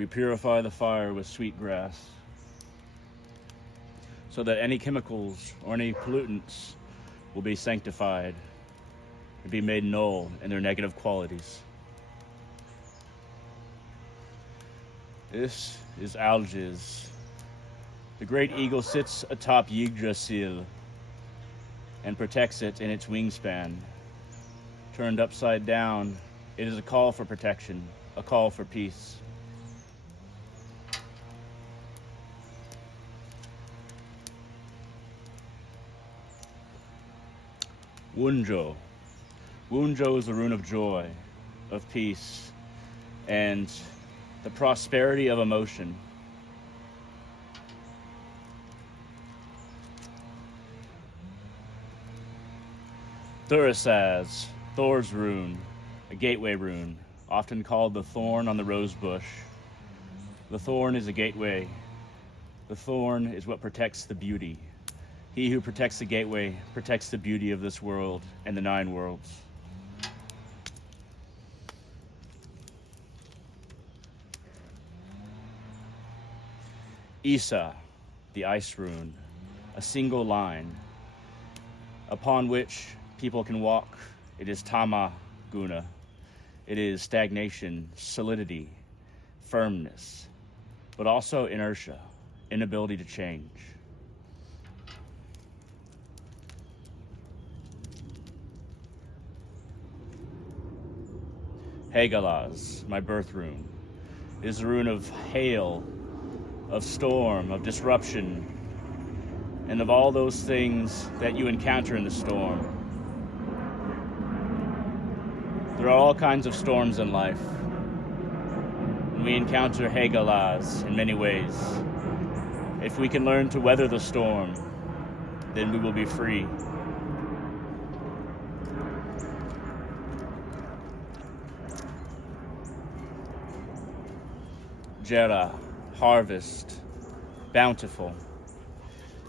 We purify the fire with sweet grass, so that any chemicals or any pollutants will be sanctified and be made null in their negative qualities. This is Algiz. The great eagle sits atop Yggdrasil and protects it in its wingspan. Turned upside down, it is a call for protection, a call for peace. Wunjo. Wunjo is the rune of joy, of peace, and the prosperity of emotion. Thurisaz, Thor's rune, a gateway rune, often called the thorn on the rose bush. The thorn is a gateway. The thorn is what protects the beauty. He who protects the gateway protects the beauty of this world and the 9 worlds. Isa, the ice rune, a single line upon which people can walk. It is Tama Guna. It is stagnation, solidity, firmness, but also inertia, inability to change. Hagalaz, my birth rune, is the rune of hail, of storm, of disruption, and of all those things that you encounter in the storm. There are all kinds of storms in life, and we encounter Hagalaz in many ways. If we can learn to weather the storm, then we will be free. Jera, harvest, bountiful,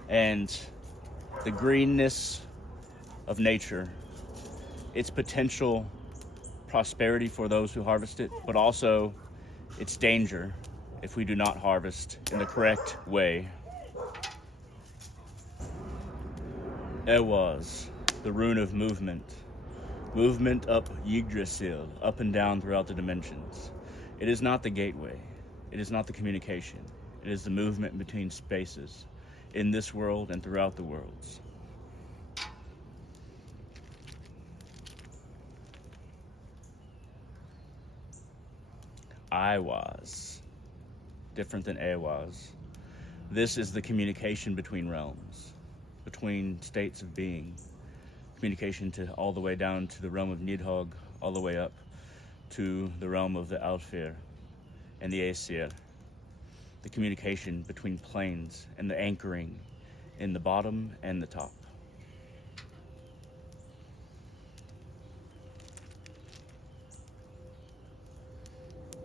and the greenness of nature, its potential prosperity for those who harvest it, but also its danger if we do not harvest in the correct way. Ewaz, the rune of movement. Movement up Yggdrasil, up and down throughout the dimensions. It is not the gateway. It is not the communication. It is the movement between spaces in this world and throughout the worlds. Iwaz, different than Ewaz. This is the communication between realms, between states of being. Communication to all the way down to the realm of Nidhogg, all the way up to the realm of the Alfir and the Aesir. The communication between planes and the anchoring in the bottom and the top.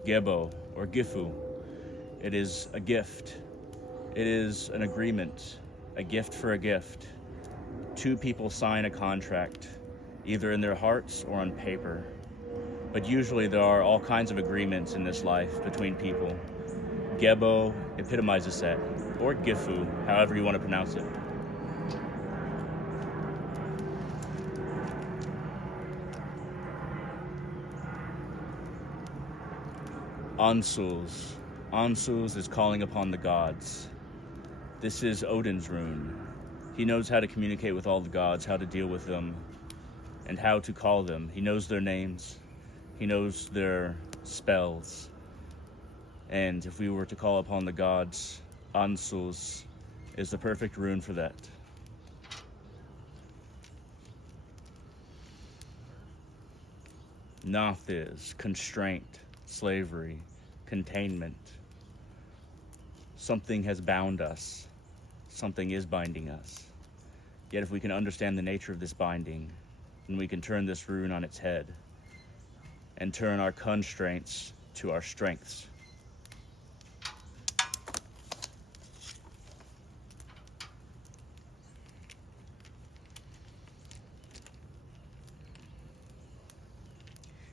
Gebo, or Gifu. It is a gift. It is an agreement, a gift for a gift. 2 people sign a contract, either in their hearts or on paper. But usually there are all kinds of agreements in this life between people. Gebo epitomizes that, or Gifu, however you want to pronounce it. Ansus. Ansus is calling upon the gods. This is Odin's rune. He knows how to communicate with all the gods, how to deal with them, and how to call them. He knows their names. He knows their spells. And if we were to call upon the gods, Ansus is the perfect rune for that. Nath is constraint, slavery, containment. Something has bound us. Something is binding us. Yet if we can understand the nature of this binding, then we can turn this rune on its head and turn our constraints to our strengths.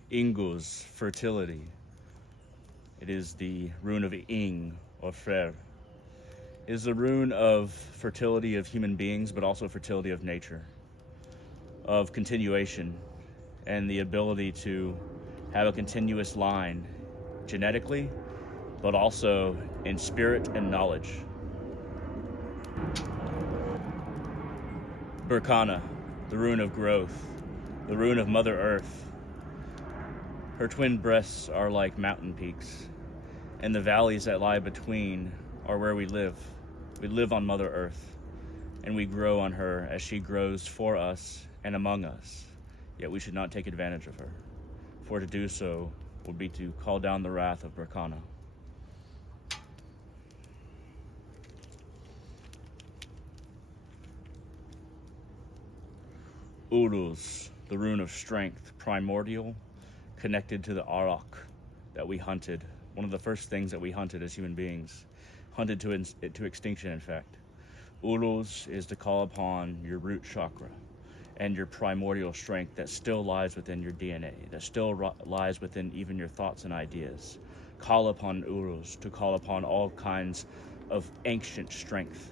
Ingus, fertility. It is the rune of Ing, or Frere. It is the rune of fertility of human beings, but also fertility of nature, of continuation, and the ability to have a continuous line genetically, but also in spirit and knowledge. Berkana, the rune of growth, the rune of Mother Earth. Her twin breasts are like mountain peaks, and the valleys that lie between are where we live. We live on Mother Earth, and we grow on her as she grows for us and among us. Yet we should not take advantage of her, for to do so would be to call down the wrath of Berkana. Uruz, the rune of strength, primordial, connected to the Arak that we hunted. One of the first things that we hunted as human beings. Hunted to extinction, in fact. Uruz is to call upon your root chakra and your primordial strength that still lies within your DNA, that still lies within even your thoughts and ideas. Call upon Uruz to call upon all kinds of ancient strength.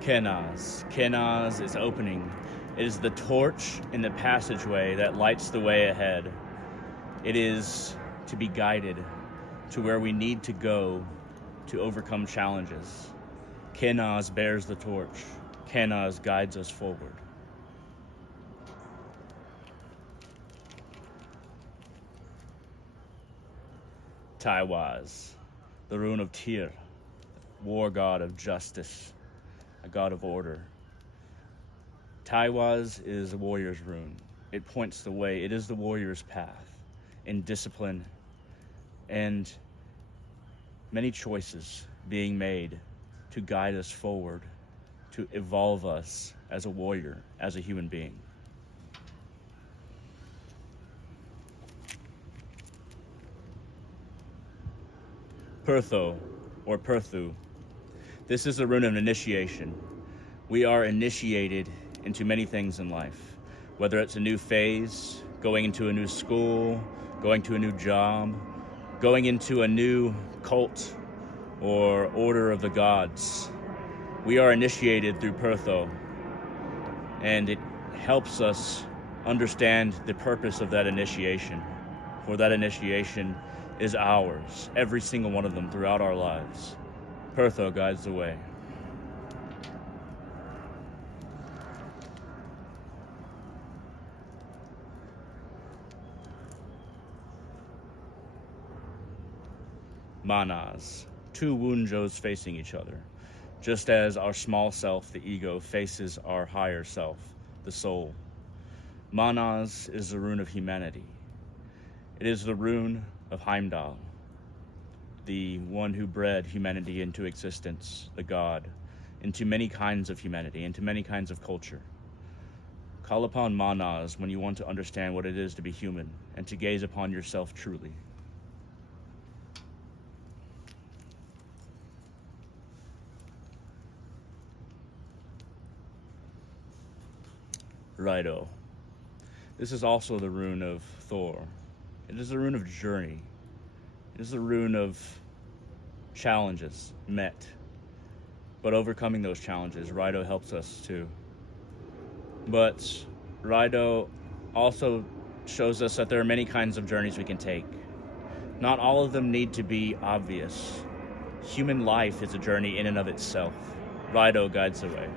Kenaz. Kenaz is opening. It is the torch in the passageway that lights the way ahead. It is to be guided to where we need to go to overcome challenges. Kenaz bears the torch. Kenaz guides us forward. Taiwaz, the rune of Tyr, war god of justice, a god of order. Taiwaz is a warrior's rune. It points the way. It is the warrior's path in discipline and many choices being made to guide us forward, to evolve us as a warrior, as a human being. Pertho, or Perthu. This is a rune of initiation. We are initiated into many things in life, whether it's a new phase, going into a new school, going to a new job, going into a new cult or order of the gods. We are initiated through Pertho, and it helps us understand the purpose of that initiation, for that initiation is ours, every single one of them throughout our lives. Pertho guides the way. Manas, two Wunjos facing each other, just as our small self, the ego, faces our higher self, the soul. Manas is the rune of humanity. It is the rune of Heimdall, the one who bred humanity into existence, the god, into many kinds of humanity, into many kinds of culture. Call upon Manas when you want to understand what it is to be human and to gaze upon yourself truly. Rido. This is also the rune of Thor. It is the rune of journey. It is the rune of challenges met. But overcoming those challenges, Rido helps us too. But Rido also shows us that there are many kinds of journeys we can take. Not all of them need to be obvious. Human life is a journey in and of itself. Rido guides the way.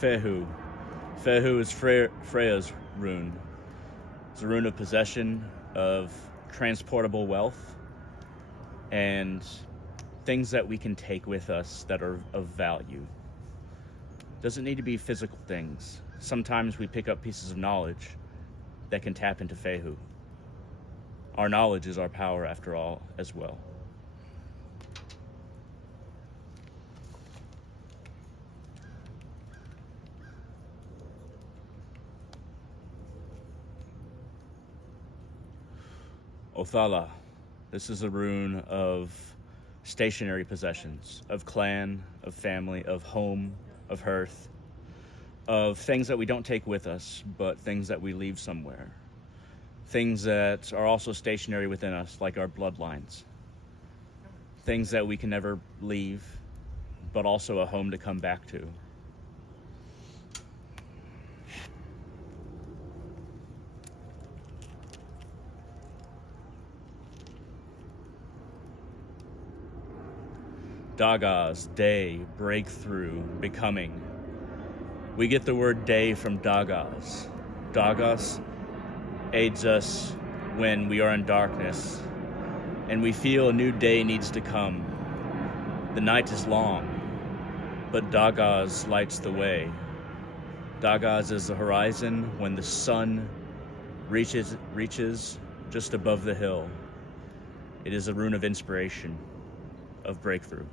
Fehu. Fehu is Freya's rune. It's a rune of possession, of transportable wealth, and things that we can take with us that are of value. Doesn't need to be physical things. Sometimes we pick up pieces of knowledge that can tap into Fehu. Our knowledge is our power, after all, as well. Othala. This is a rune of stationary possessions, of clan, of family, of home, of hearth, of things that we don't take with us, but things that we leave somewhere. Things that are also stationary within us, like our bloodlines. Things that we can never leave, but also a home to come back to. Dagas, day, breakthrough, becoming. We get the word day from Dagas. Dagas aids us when we are in darkness and we feel a new day needs to come. The night is long, but Dagas lights the way. Dagas is the horizon when the sun reaches just above the hill. It is a rune of inspiration, of breakthrough.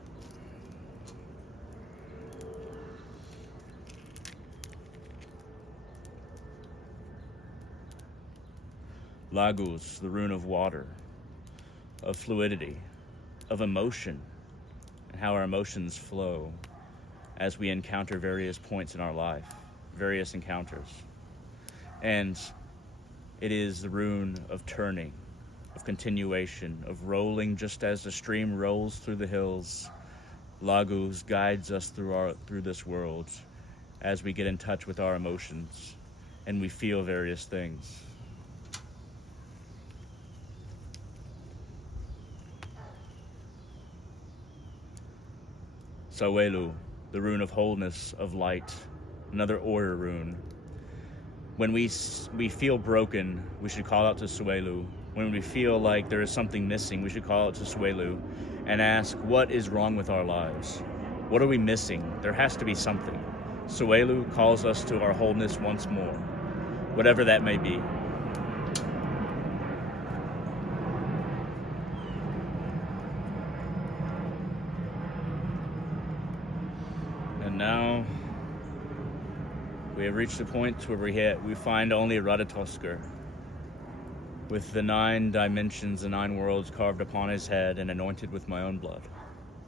Lagus, the rune of water, of fluidity, of emotion, and how our emotions flow as we encounter various points in our life, various encounters. And it is the rune of turning, of continuation, of rolling just as the stream rolls through the hills. Lagus guides us through this world as we get in touch with our emotions and we feel various things. Sawelu, the rune of wholeness, of light, another order rune. When we feel broken, we should call out to Sawelu. When we feel like there is something missing, we should call out to Sawelu and ask, what is wrong with our lives? What are we missing? There has to be something. Sawelu calls us to our wholeness once more, whatever that may be. And now we have reached the point where we find only Ratatoskr, with the 9 dimensions, the 9 worlds carved upon his head and anointed with my own blood.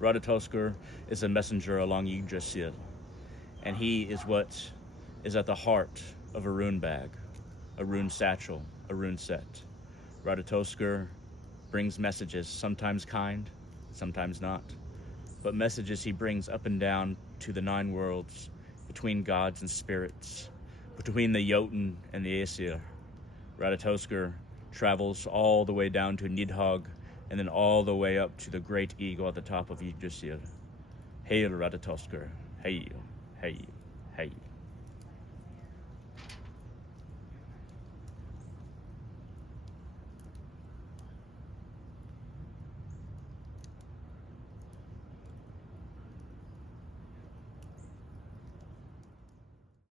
Ratatoskr is a messenger along Yggdrasil, and he is what is at the heart of a rune bag, a rune satchel, a rune set. Ratatoskr brings messages, sometimes kind, sometimes not, but messages he brings up and down to the 9 worlds, between gods and spirits, between the Jotun and the Aesir. Ratatoskr travels all the way down to Nidhogg, and then all the way up to the great eagle at the top of Yggdrasil. Hail Ratatoskr, hail, hail, hail.